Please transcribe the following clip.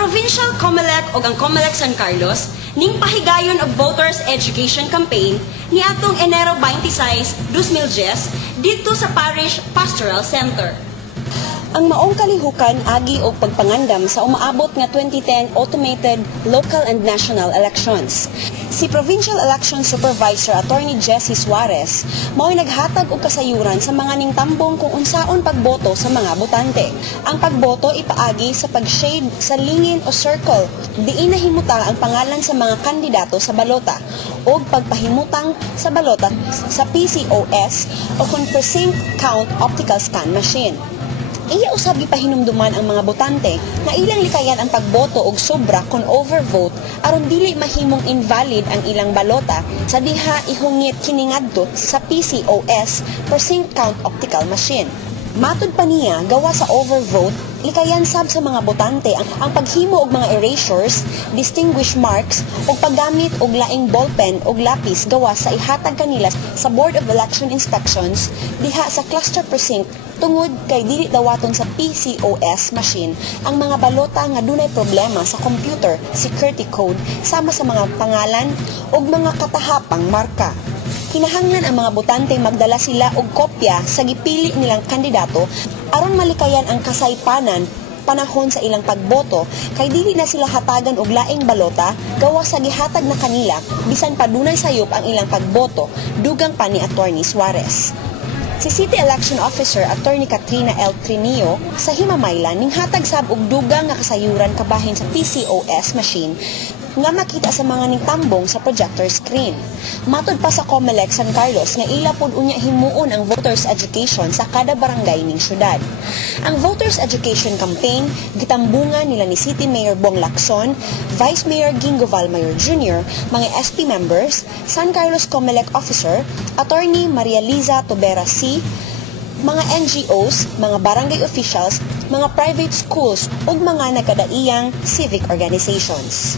Provincial COMELEC o ang COMELEC San Carlos ning pahigayon og voters education campaign niadtong Enero 26, 2010 dito sa Parish Pastoral Center. Ang maong kalihukan agi og pagpangandam sa umaabot nga 2010 automated local and national elections. Si Provincial Election Supervisor Attorney Jessie Suarez mao'y naghatag og kasayuran sa mga ningtambong kung unsaon pagboto sa mga botante. Ang pagboto ipaagi sa pag-shade sa lingin o circle, diin nahimuta ang pangalan sa mga kandidato sa balota o pagpahimutang sa balota sa PCOS o precinct count optical scan machine. Iya usab gipahinumduman ang mga botante na ilang likayan ang pagboto og sobra kon overvote aron dili mahimong invalid ang ilang balota sa diha ihungit kini ngadto sa PCOS precinct count optical machine. Matud pa niya gawa sa overvote, likayan sab sa mga botante ang paghimo og mga erasures, distinguish marks ug paggamit og laing ballpen ug lapis gawa sa ihatag kanila sa Board of Election Inspections diha sa cluster precinct tungod kay dili dawaton sa PCOS machine ang mga balota nga dunay problema sa computer security code sama sa mga pangalan ug mga katahapang marka. Kinahanglan ang mga botante magdala sila og kopya sa gipili nilang kandidato aron malikayan ang kasaypanan panahon sa ilang pagboto kay dili na sila hatagan og laing balota gawa sa gihatag na kanila bisan pa dunay sayop ang ilang pagboto, dugang pa ni Attorney Suarez. Si City Election Officer Attorney Katrina L. Trinio sa Himamaylan ninghatag sab og dugang nga kasayuran kabahin sa PCOS machine nga makita sa mga ningtambong sa projector screen. Matud pa sa COMELEC San Carlos nga ila pod unya himuon ang voters education sa kada barangay ning syudad. Ang voters education campaign gitambungan nila ni City Mayor Bong Lacson, Vice Mayor Gingo Valmayor Jr., mga SP members, San Carlos COMELEC officer, Attorney Maria Liza Tobera C., mga NGOs, mga barangay officials, mga private schools ug mga nagkadaiyang civic organizations.